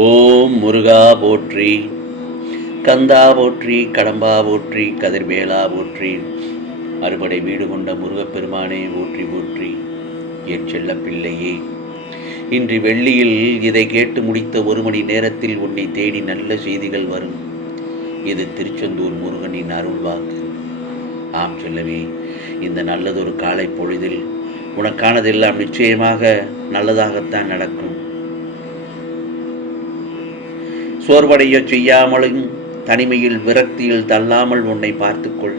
ஓம் முருகா போற்றி, கந்தா போற்றி, கடம்பா போற்றி, கதிர்வேலா போற்றி, அறுபடை வீடு கொண்ட முருகப்பெருமானே போற்றி போற்றி. என் செல்ல பிள்ளையே, இன்று வெள்ளியில் இதை கேட்டு முடித்த 1 மணி நேரத்தில் உன்னை தேடி நல்ல செய்திகள் வரும். இது திருச்செந்தூர் முருகனின் அருள்வாக்கு. ஆம் செல்லவே, இந்த நல்லதொரு காலை பொழுதில் உனக்கானதெல்லாம் நிச்சயமாக நல்லதாகத்தான் நடக்கும். சோர்வடைய செய்யாமலும் தனிமையில் விரக்தியில் தள்ளாமல் உன்னை பார்த்துக்கொள்.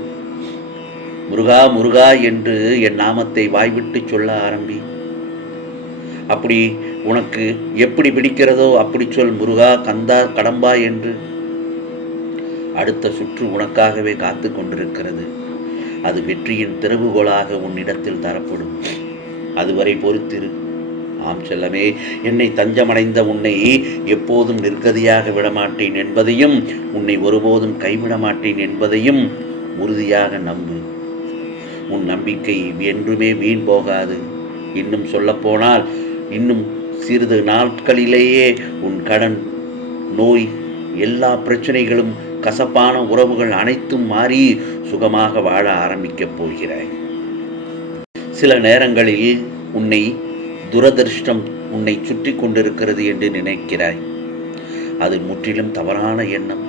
முருகா முருகா என்று என் நாமத்தை வாய்விட்டு சொல்ல ஆரம்பி. அப்படி உனக்கு எப்படி பிடிக்கிறதோ அப்படி சொல். முருகா, கந்தா, கடம்பா என்று. அடுத்த சுற்று உனக்காகவே காத்து கொண்டிருக்கிறது. அது வெற்றியின் திறவுகோலாக உன்னிடத்தில் தரப்படும். அதுவரை பொறுத்திரு. ஆம் செல்லமே, என்னை தஞ்சமடைந்த உன்னை எப்போதும் நிர்கதியாக விடமாட்டேன் என்பதையும், உன்னை ஒருபோதும் கைவிட மாட்டேன் என்பதையும் உறுதியாக நம்பு. உன் நம்பிக்கை என்றுமே வீண் போகாது. இன்னும் சொல்லப்போனால், இன்னும் சிறிது நாட்களிலேயே உன் கடன், நோய், எல்லா பிரச்சனைகளும், கசப்பான உறவுகள் அனைத்தும் மாறி சுகமாக வாழ ஆரம்பிக்கப் போகிறாய். சில நேரங்களில் உன்னை துரதிர்ஷ்டம் உன்னை சுற்றி கொண்டிருக்கிறது என்று நினைக்கிறாய். அது முற்றிலும் தவறான எண்ணம்.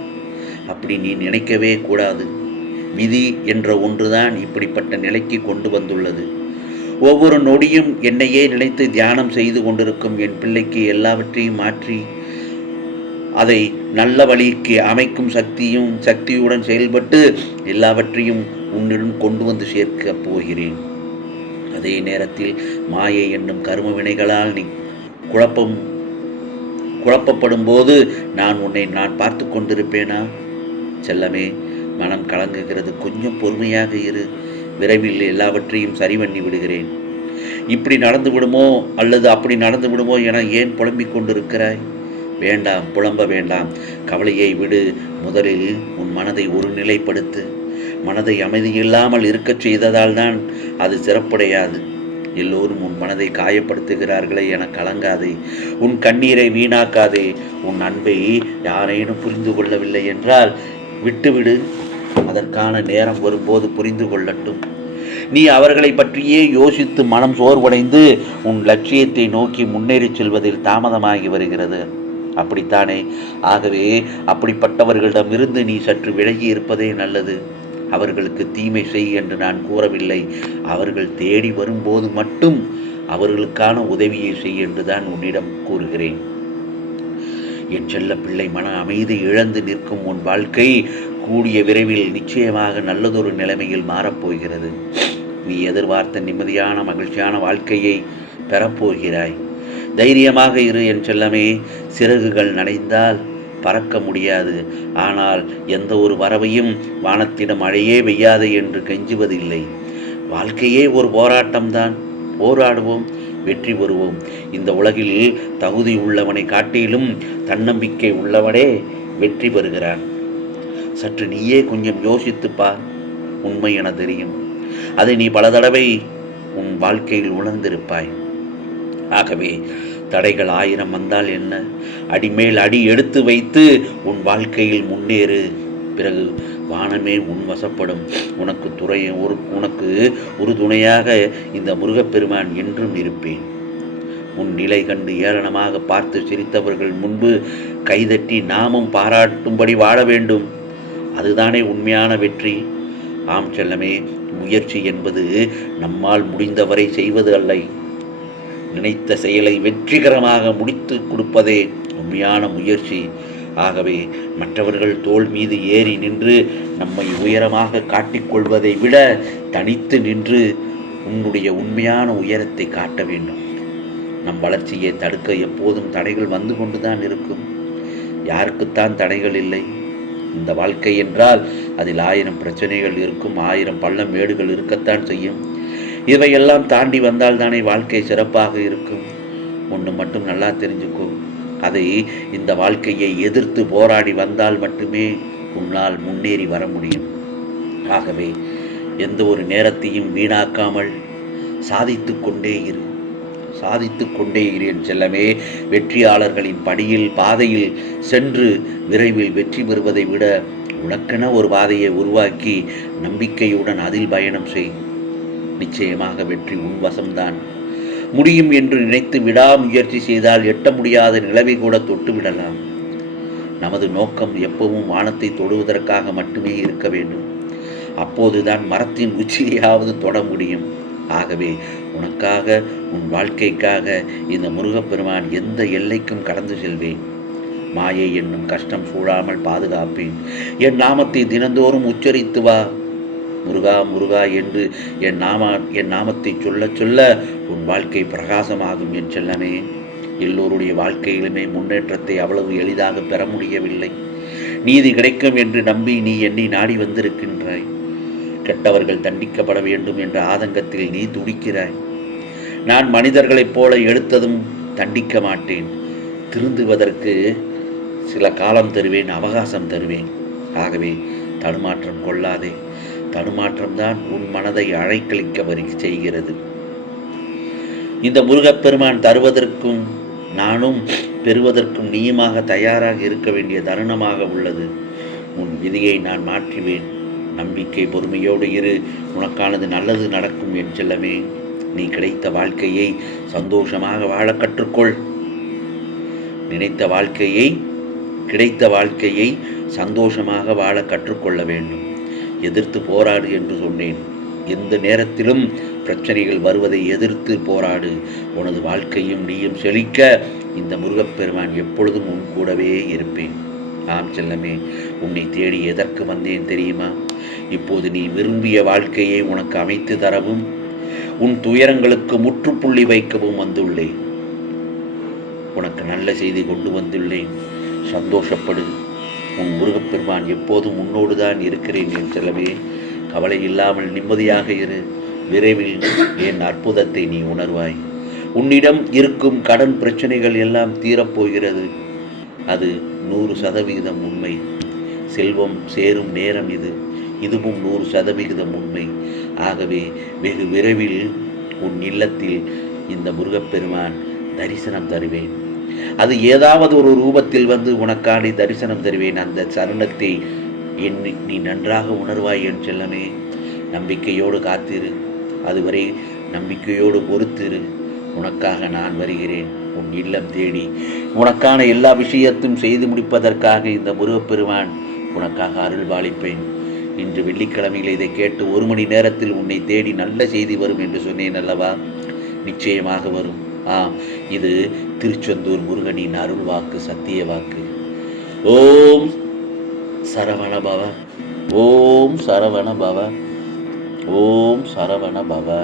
அப்படி நீ நினைக்கவே கூடாது. விதி என்ற ஒன்றுதான் இப்படிப்பட்ட நிலைக்கு கொண்டு வந்துள்ளது. ஒவ்வொரு நொடியும் என்னையே நினைத்து தியானம் செய்து கொண்டிருக்கும் என் பிள்ளைக்கு எல்லாவற்றையும் மாற்றி அதை நல்ல வழிக்கு அமைக்கும் சக்தியுடன் செயல்பட்டு எல்லாவற்றையும் உன்னிடம் கொண்டு வந்து சேர்க்கப் போகிறேன். அதே நேரத்தில் மாயை என்னும் கரும வினைகளால் நீ குழப்பப்படும் போது நான் பார்த்து கொண்டிருப்பேனா? செல்லமே, மனம் கலங்குகிறது. கொஞ்சம் பொறுமையாக இரு. விரைவில் எல்லாவற்றையும் சரி பண்ணி விடுகிறேன். இப்படி நடந்து விடுமோ அல்லது அப்படி நடந்து விடுமோ என ஏன் புலம்பிக் கொண்டிருக்கிறாய்? வேண்டாம், புலம்ப வேண்டாம். கவலையை விடு. முதலில் உன் மனதை ஒரு நிலைப்படுத்து. மனதை அமைதியில்லாமல் இருக்கச் செய்ததால் தான் அது சிறப்புடையாது. எல்லோரும் உன் மனதை காயப்படுத்துகிறார்களே என கலங்காதே. உன் கண்ணீரை வீணாக்காதே. உன் அன்பை யாரேனும் புரிந்து கொள்ளவில்லை என்றால் விட்டுவிடு. அதற்கான நேரம் வரும்போது புரிந்து கொள்ளட்டும். நீ அவர்களை பற்றியே யோசித்து மனம் சோர்வடைந்து உன் லட்சியத்தை நோக்கி முன்னேறி செல்வதில் தாமதமாகி வருகிறது. அப்படித்தானே? ஆகவே அப்படிப்பட்டவர்களிடமிருந்து நீ சற்று விலகி இருப்பதே நல்லது. அவர்களுக்கு தீமை செய் என்று நான் கூறவில்லை. அவர்கள் தேடி வரும்போது மட்டும் அவர்களுக்கான உதவியை செய் என்றுதான் உன்னிடம் கூறுகிறேன். என் செல்ல பிள்ளை, மன அமைதி இழந்து நிற்கும் உன் வாழ்க்கை கூடிய விரைவில் நிச்சயமாக நல்லதொரு நிலைமையில் மாறப்போகிறது. நீ எதிர்பார்த்த நிம்மதியான மகிழ்ச்சியான வாழ்க்கையை பெறப்போகிறாய். தைரியமாக இரு என் செல்லமே. சிறகுகள் நனைந்தால் பறக்க முடியாது. ஆனால் எந்த ஒரு பறவையும் வானத்திடம் மழையே பெய்யாது என்று கெஞ்சுவதில்லை. வாழ்க்கையே ஒரு போராட்டம்தான். போராடுவோம், வெற்றி பெறுவோம். இந்த உலகில் தகுதி உள்ளவனை காட்டிலும் தன்னம்பிக்கை உள்ளவனே வெற்றி பெறுகிறான். சற்று நீயே கொஞ்சம் யோசித்துப்பார். உண்மை என தெரியும். அதை நீ பல தடவை உன் வாழ்க்கையில் உணர்ந்திருப்பாய். ஆகவே தடைகள் 1000 வந்தால் என்ன? அடிமேல் அடி எடுத்து வைத்து உன் வாழ்க்கையில் முன்னேறு. பிறகு வானமே உன் வசப்படும். உனக்கு ஒரு துணையாக இந்த முருகப்பெருமான் என்றும் இருப்பேன். உன் நிலை கண்டு ஏளனமாக பார்த்து சிரித்தவர்கள் முன்பு கைதட்டி நாமும் பாராட்டும்படி வாழ வேண்டும். அதுதானே உண்மையான வெற்றி. ஆம் செல்லமே, முயற்சி என்பது நம்மால் முடிந்தவரை செய்வது அல்ல. நினைத்த செயலை வெற்றிகரமாக முடித்து கொடுப்பதே உண்மையான முயற்சி. ஆகவே மற்றவர்கள் தோள் மீது ஏறி நின்று நம்மை உயரமாக காட்டிக்கொள்வதை விட தனித்து நின்று உன்னுடைய உண்மையான உயரத்தை காட்ட வேண்டும். நம் வளர்ச்சியை தடுக்க எப்போதும் தடைகள் வந்து கொண்டுதான் இருக்கும். யாருக்குத்தான் தடைகள் இல்லை? இந்த வாழ்க்கை என்றால் அதில் 1000 பிரச்சனைகள் இருக்கும், 1000 பள்ளம் மேடுகள் இருக்கத்தான் செய்யும். இவையெல்லாம் தாண்டி வந்தால் தானே வாழ்க்கை சிறப்பாக இருக்கும். ஒன்று மட்டும் நல்லா தெரிஞ்சுக்கோ. அதை இந்த வாழ்க்கையை எதிர்த்து போராடி வந்தால் மட்டுமே உன்னால் முன்னேறி வர முடியும். ஆகவே எந்த ஒரு நேரத்தையும் வீணாக்காமல் சாதித்து கொண்டே இரு. சாதித்து கொண்டே இரு என் செல்லமே. வெற்றியாளர்களின் பாதையில் சென்று விரைவில் வெற்றி பெறுவதை விட உனக்கென ஒரு பாதையை உருவாக்கி நம்பிக்கையுடன் அதில் பயணம் செய். நிச்சயமாக வெற்றி உன் வசம்தான். முடியும் என்று நினைத்து விடாமுயற்சி செய்தால் எட்ட முடியாத நிலவை கூட தொட்டுவிடலாம். நமது நோக்கம் எப்பவும் வானத்தை தொடுவதற்காக மட்டுமே இருக்க வேண்டும். அப்போதுதான் மரத்தின் உச்சியையாவது தொட முடியும். ஆகவே உனக்காக, உன் வாழ்க்கைக்காக இந்த முருகப்பெருமான் எந்த எல்லைக்கும் கடந்து செல்வேன். மாயை என்னும் கஷ்டம் சூழாமல் பாதுகாப்பேன். என் நாமத்தை தினந்தோறும் உச்சரித்து வா. முருகா முருகா என்று என் நாமத்தை சொல்ல சொல்ல உன் வாழ்க்கை பிரகாசமாகும் என் செல்லமே. எல்லோருடைய வாழ்க்கையிலுமே முன்னேற்றத்தை அவ்வளவு எளிதாக பெற முடியவில்லை. நீதி கிடைக்கும் என்று நம்பி நீ என்னை நாடி வந்திருக்கின்றாய். கெட்டவர்கள் தண்டிக்கப்பட வேண்டும் என்ற ஆதங்கத்தில் நீ துடிக்கிறாய். நான் மனிதர்களைப் போல எடுத்ததும் தண்டிக்க மாட்டேன். திருந்துவதற்கு சில காலம் தருவேன், அவகாசம் தருவேன். ஆகவே தடுமாற்றம் கொள்ளாதே. தடுமாற்றம்தான் உன் மனதை அழைக்கழிக்க செய்கிறது. இந்த முருகப்பெருமான் தருவதற்கும் நானும் பெறுவதற்கும் நீயுமாக தயாராக இருக்க வேண்டிய தருணமாக உள்ளது. உன் விதியை நான் மாற்றுவேன். நம்பிக்கை பொறுமையோடு இரு. உனக்கானது நல்லது நடக்கும் என் செல்லமே. நீ கிடைத்த வாழ்க்கையை சந்தோஷமாக வாழ கற்றுக்கொள். கிடைத்த வாழ்க்கையை சந்தோஷமாக வாழ கற்றுக்கொள்ள வேண்டும். எதிர்த்து போராடு என்று சொன்னேன். எந்த நேரத்திலும் பிரச்சனைகள் வருவதை எதிர்த்து போராடு. உனது வாழ்க்கையும் நீயும் செழிக்க இந்த முருகப்பெருமான் எப்பொழுதும் உன் கூடவே இருப்பேன். ஆம் செல்லமே, உன்னை தேடி எதற்கு வந்தேன் தெரியுமா? இப்போது நீ விரும்பிய வாழ்க்கையை உனக்கு அமைத்து தரவும் உன் துயரங்களுக்கு முற்றுப்புள்ளி வைக்கவும் வந்துள்ளேன். உனக்கு நல்ல செய்தி கொண்டு வந்துள்ளேன். சந்தோஷப்படு. உன் முருகப்பெருமான் எப்போதும் உன்னோடு தான் இருக்கிறேன் என் செல்லமே. கவலை இல்லாமல் நிம்மதியாக இரு. விரைவில் என் அற்புதத்தை நீ உணர்வாய். உன்னிடம் இருக்கும் கடன் பிரச்சனைகள் எல்லாம் தீரப்போகிறது. அது 100% உண்மை. செல்வம் சேரும் நேரம் இதுவும் 100% உண்மை. ஆகவே வெகு விரைவில் உன் இல்லத்தில் இந்த முருகப்பெருமான் தரிசனம் தருவேன். அது ஏதாவது ஒரு ரூபத்தில் வந்து உனக்கான தரிசனம் தருவேன். அந்த சரணத்தை நீ நன்றாக உணர்வாய் என் செல்லமே. நம்பிக்கையோடு காத்திரு. அதுவரை நம்பிக்கையோடு பொறுத்திரு. உனக்காக நான் வருகிறேன். உன் இல்லம் தேடி உனக்கான எல்லா விஷயத்தையும் செய்து முடிப்பதற்காக இந்த முருகப்பெருமான் உனக்காக அருள் பாலிப்பேன். இன்று வெள்ளிக்கிழமையில் இதை கேட்டு 1 மணி நேரத்தில் உன்னை தேடி நல்ல செய்தி வரும் என்று சொன்னேன் அல்லவா? நிச்சயமாக வரும். இது திருச்செந்தூர் முருகனின் அருள் வாக்கு, சத்திய வாக்கு. ஓம் சரவண பவ. ஓம் சரவண பவ. ஓம் சரவண பவ.